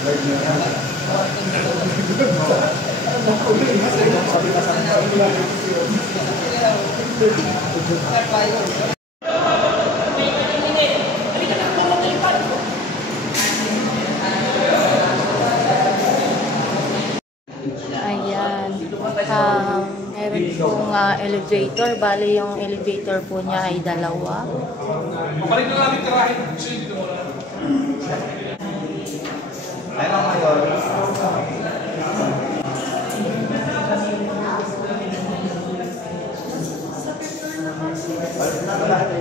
Ayan. Meron pong elevator. Bali yung elevator po niya ay dalawa. Balik na natin tirahin. Gusto yung dito mo na.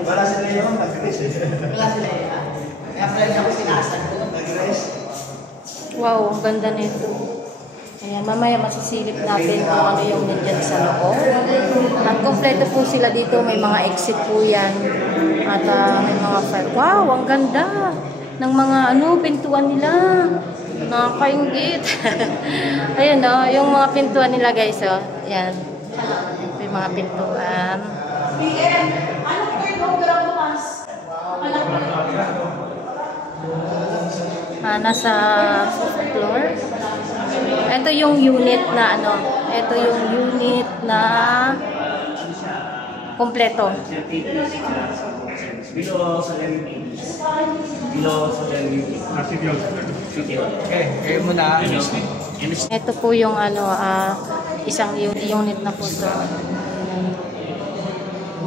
Wala sila yung nag-rest. Wala sila yan. Kaya pala ako sinasan ko, nag-rest. Wow, ang ganda nito. Ayan, mamaya masisilip natin kung ano yung nandyan sa loob. At kompleto po sila dito. May mga exit po yan. At may mga fire. Wow, ang ganda ng mga pintuan nila. Nakakaingit. Ayan o, yung mga pintuan nila guys o. Ayan. Ito yung mga pintuan. Ano po yung overall bukas? Nasa floor. Ito yung unit na ito yung unit na kompleto. Ito po yung isang unit na po to.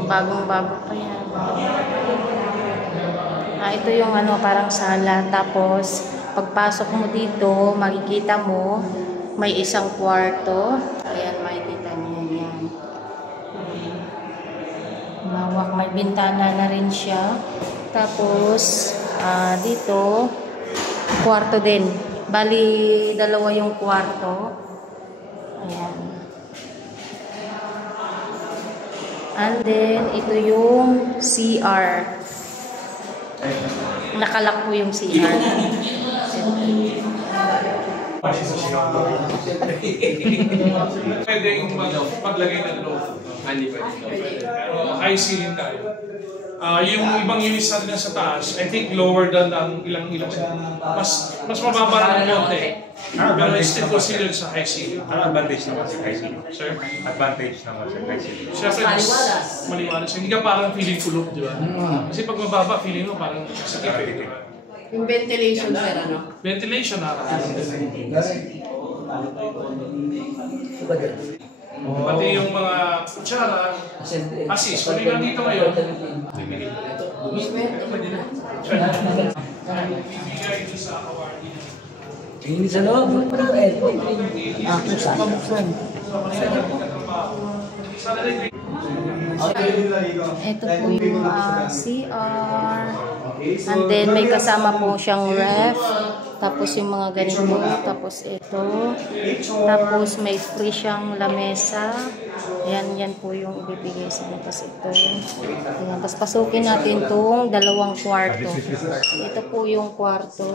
Bagong-bago pa yan. Ito yung parang sala. Tapos pagpasok mo dito, makikita mo may isang kwarto. Ayan, makikita niyo yan. Mawak, may bintana na rin siya. Tapos dito kwarto din. Bali, dalawa yung kwarto. Ayan. And then, ito yung CR. Nakalak po yung CR. Pwede yung paglagay ng loaf. Pero high ceiling tayo. Yung ibang units natin sa taas, I think lower than ang ilang mas mababa ng konti. Pero still considered sa high ceiling. Ang advantage naman sa high ceiling. Sir? Advantage naman sa high ceiling. Siyempre, maliwalas. Hindi ka parang feeling kulog, di ba? Kasi pag mababa, feeling mo parang sakit. Yung ventilation, sir, Ventilation pati yung mga kutsara, assist. Kung yung nandito ngayon, Hindi sa loob. Ito po yung CR. And then may kasama po siyang ref. Tapos yung mga ganito. Tapos ito. Tapos may free siyang lamesa. Yan po yung ibibigay sa inyo. Tapos ito. Ayan. Tapos pasukin natin itong dalawang kwarto. Ito po yung kwarto.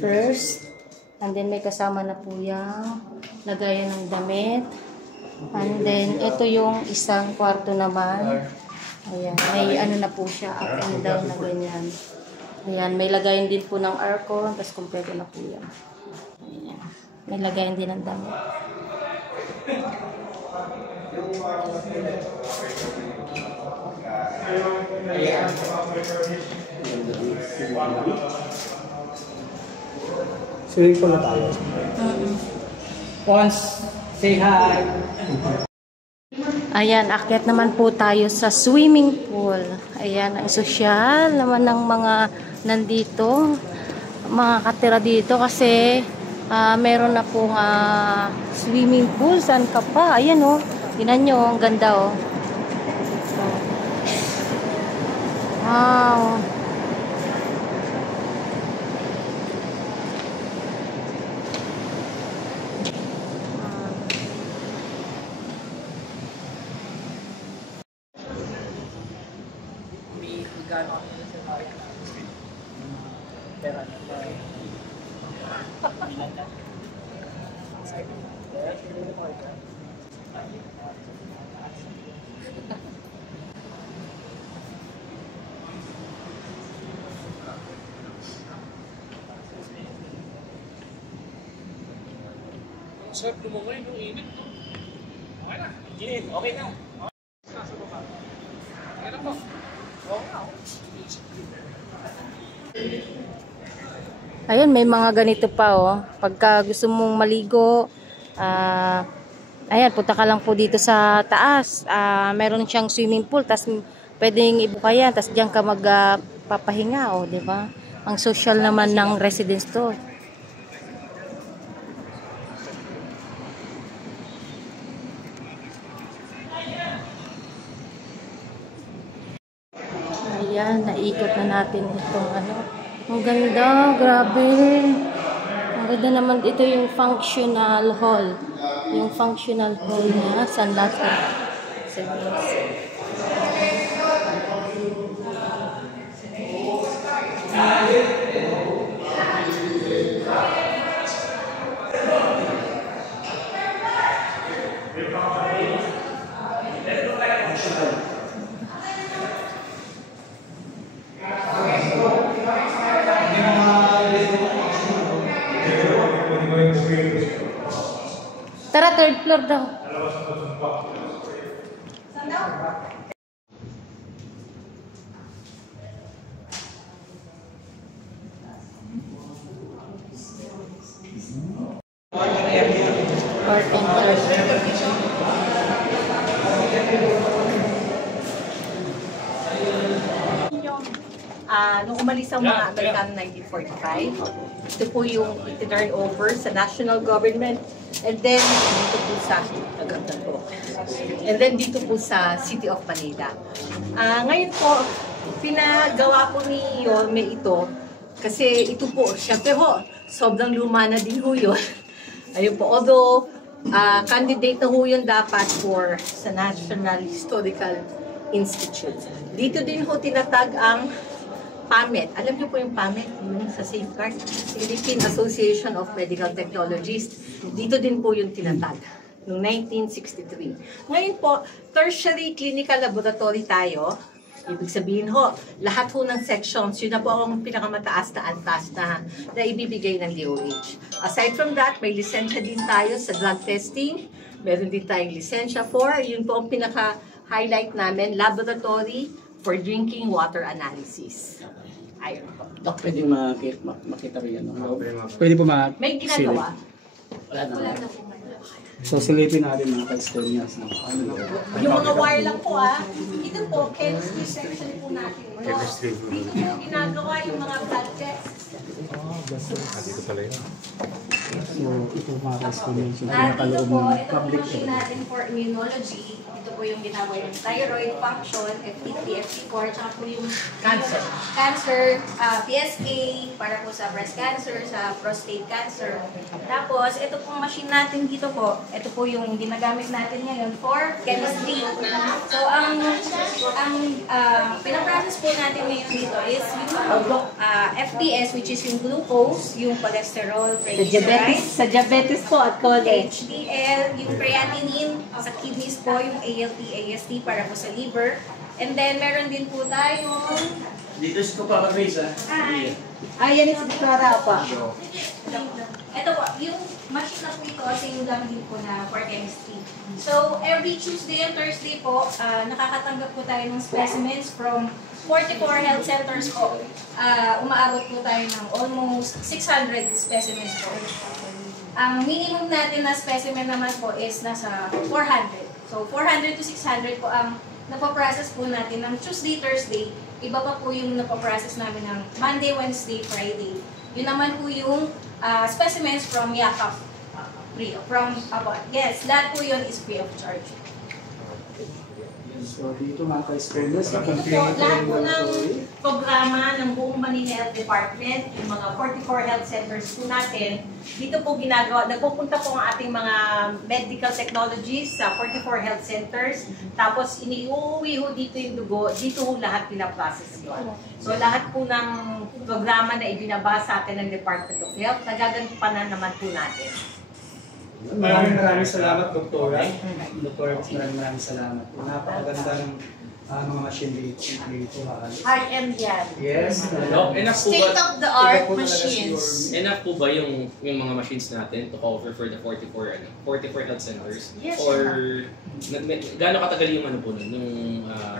First. And then may kasama na po yung lagayan ng damit. And then ito yung isang kwarto naman. Ayan. May na po siya. Up and down na ganyan. Ayan. May lagayan din po ng aircon. Tapos kumpleto na po yan. Ayan. May lagayan din ng damit. Swimming pool na tayo. Once, say hi. Ayan, akyat naman po tayo sa swimming pool. Ayan, ang sosyal naman ng mga nandito, mga katira dito kasi meron na pong swimming pool. Saan ka pa? Ayan o, tinan nyo, ang ganda o. Wow. Sarap lumungay, no? Init, no? Okay na. Okay na. Nasa baba. Okay na po. Oo nga, Ayun, may mga ganito pa, oh. Pagka gusto mong maligo, ayan, punta ka lang po dito sa taas. Meron siyang swimming pool, tas pwedeng ibuka yan, tas diyan ka magpapahinga, oh, di ba? Ang social naman ng residence to. Ayan, naikot na natin itong ano. Ang ganda, grabe. Ang ganda naman, ito yung functional hall. Yung functional hall na San Lazaro. Tara, third floor daw. Fourth and Nung umalis ang mga Amerikano 1945, ito po yung turn over sa national government, and then dito po sa and then dito po sa City of Manila. Ngayon po, pinagawa po ni Yorme ito kasi ito po, syempre ho, sobrang luma na din ho yun. Ayun po, although candidate na ho yun dapat for sa National Historical Institute. Dito din ho tinatag ang PAMET. Alam niyo po yung PAMET, yung sa Safeguard, Philippine Association of Medical Technologists. Dito din po yung tinatag, noong 1963. Ngayon po, tertiary clinical laboratory tayo. Ibig sabihin ho, lahat ho ng sections, yun na po ang pinakamataas na antas na ibibigay ng DOH. Aside from that, may lisensya din tayo sa drug testing. Meron din tayong lisensya for, yun po ang pinaka-highlight namin, laboratory for drinking water analysis. Ayun po. Dok, pwede makita rin yan. Pwede po May ginagawa? Wala na. So, silipin natin mga ka-estonians. Yung mga wire lang po ito po, chemistry section po natin. Chemistry. Dito po ginagawa yung mga blood tests. Dito pala yun. So, ito mga ka-estonians yung Dito pinakaloob po, ng ito public po machine natin for immunology. Ito po yung ginagawa yung thyroid function, FTP, FT4, tsaka po yung Cancer. Cancer, PSA, para po sa breast cancer, sa prostate cancer. Tapos, ito pong machine natin dito po, ito po yung ginagamit natin ngayon for chemistry. So, ang pinaprocess po natin ngayon dito is yung FPS, which is yung glucose, yung cholesterol, triglycerides, Sa diabetes po at college. HDL, yung creatinine, sa kidneys po, yung ALT, AST para po sa liver. And then, meron din po tayong... Dito ko pa mag-raise Hi! Ayan yung Clara pa. Ito po, yung machine na po ito, same lang din po na for chemistry. So, every Tuesday and Thursday po, nakakatanggap po tayo ng specimens from 44 health centers po. Umaabot po tayo ng almost 600 specimens po. Ang minimum natin na specimen naman po is nasa 400. So, 400 to 600 po ang napaprocess po natin ng Tuesday, Thursday. Iba pa po yung napaprocess namin ng Monday, Wednesday, Friday. Yun naman po yung specimens from Yakap. Yes, lahat po yun is free of charge. So, dito mga ka-estonians, Dito po, lahat po ng programa ng buong Manila Health Department, yung mga 44 health centers po natin, dito po ginagawa, nagpupunta po ang ating mga medical technologies sa 44 health centers, tapos iniuwi ho dito yung dugo, dito ho lahat pinaprocess yun. So lahat po ng programa na ibinaba sa atin ng Department of Health, nagagampanan naman po natin. maraming salamat, Doktora. Doktora, maraming salamat. Napakaganda ng mga machine dito. High-end yan. Yes. No, enough po ba? State-of-the-art Ito po talaga machines. Enough po ba yung mga machines natin to cover for the 44 health centers? Yes, Or gaano katagal yung ano po nun, yung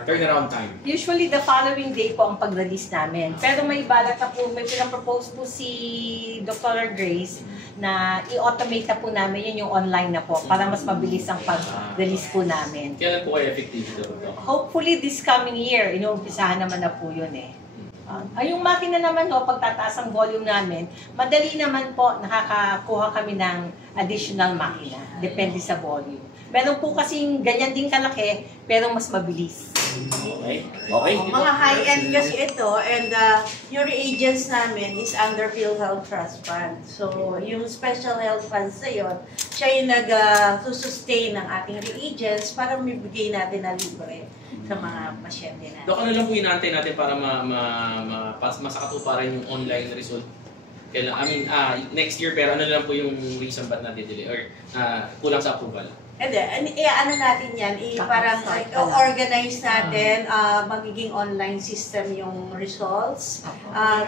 turnaround time? Usually, the following day po ang pag-release namin. Pero may balak na po, may pinapropose po si Dr. Grace na i-automate na po namin yun yung online na po para mas mabilis ang pag-release po namin. Kailan po kayo effective ito? Hopefully, this coming year, inuumpisahan naman na po yun eh. Yung makina naman ho, pagtataas ang volume namin, madali naman po nakakakuha kami ng additional makina. Depende sa volume. Meron po kasing ganyan din kalaki, pero mas mabilis. Okay. Mga high-end kasi ito, and yung reagents namin is under PhilHealth Trust Fund. So, yung special health funds na yun, siya yung nag-sustain ng ating reagents para mibigay natin na libre sa mga pasyente natin. Dok, ano lang po inaantay natin para masakatuparan yung online result? Next year, pero ano lang po yung reason ba't natin-delay or kulang sa approval? Hindi, ano natin yan, parang organize natin, magiging online system yung results.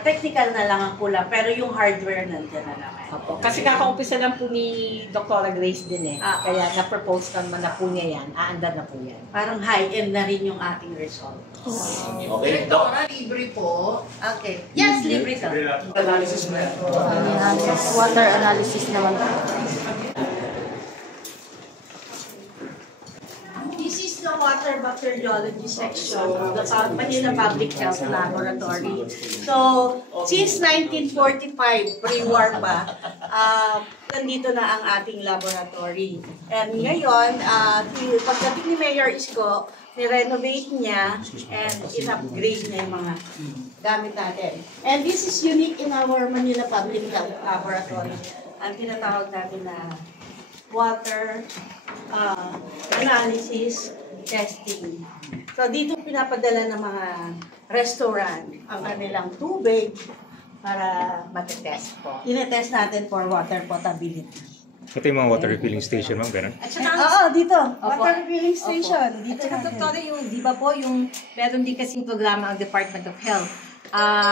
Technical na lang ang kulang, pero yung hardware nandiyan na naman. Kasi kakaumpisa lang po ni Dr. Grace din eh. Kaya na-propose naman na po niya yan, aandar na po yan. Parang high-end na rin yung ating result. Okay, Dok. Libre po. Okay. Yes, libre to. Analysis na yan. Water analysis naman po. This is the water bacteriology section of the Manila Public Health Laboratory. So, since 1945, pre-war pa, nandito na ang ating laboratory. And ngayon, pagdating ni Mayor Isko, ni-renovate niya and in-upgrade niya yung mga gamit natin. And this is unique in our Manila Public Health Laboratory. Ang tinatawag natin na water analysis testing. So dito pinapadala ng mga restaurant ang kanilang tubig para Matetest po. tinetest natin for water potability. Ito yung mga water refilling station, ma'am, ganun? At saka, Oo, dito. Water refilling station. Dito At saka, natin. Doktora, yung, di ba po, yung meron din kasing programa ang Department of Health.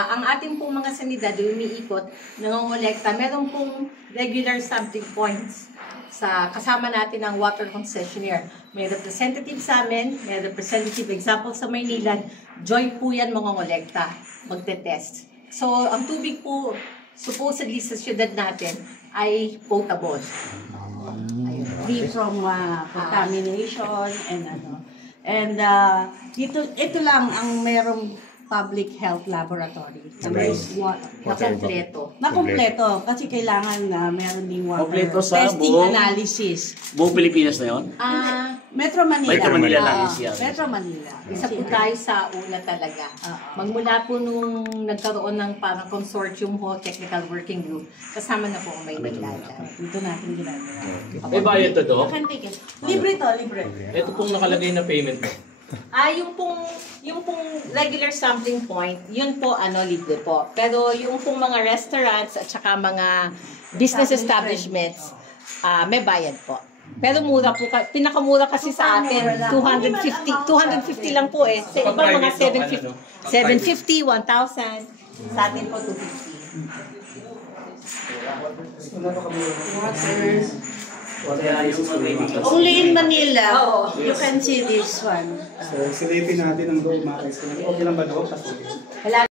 Ang ating pong mga sanidad, yung umiikot, nangongolekta, meron pong regular sampling points sa kasama natin ang water concessionaire. May representative sa amin, may representative example sa Maynila, joint po yan mangongolekta, magte-test. So, ang tubig po, supposedly sa syudad natin, ay potable. Free from contamination and ano. And dito, ito lang ang merong public health laboratory. Na may Kompleto. na kompleto kasi kailangan na meron ding water Kompleto sa testing buong- analysis. Buong Pilipinas na yun? Metro Manila. Metro Manila lang, Ah, yes, yan. Metro Manila. Isa po tayo sa una talaga. Magmula po nung nagkaroon ng parang consortium ho, technical working group, kasama na po ang Maynila. Dito natin ginagawa. May bayad to, Dok? You can take it. Libre to, libre. Ito pong nakalagay na payment mo. Yung pong regular sampling point, yun po libre po. Pero yung pong mga restaurants at saka mga business establishments, may bayad po. Pero mura po, pinakamura kasi sa atin, 250 lang po eh. Sa iba mga 750, 1,000. Sa atin po 250. Only in Manila, you can see this one. So, silipin natin ang loob, mga kaibigan. Okay lang ba loob? Wala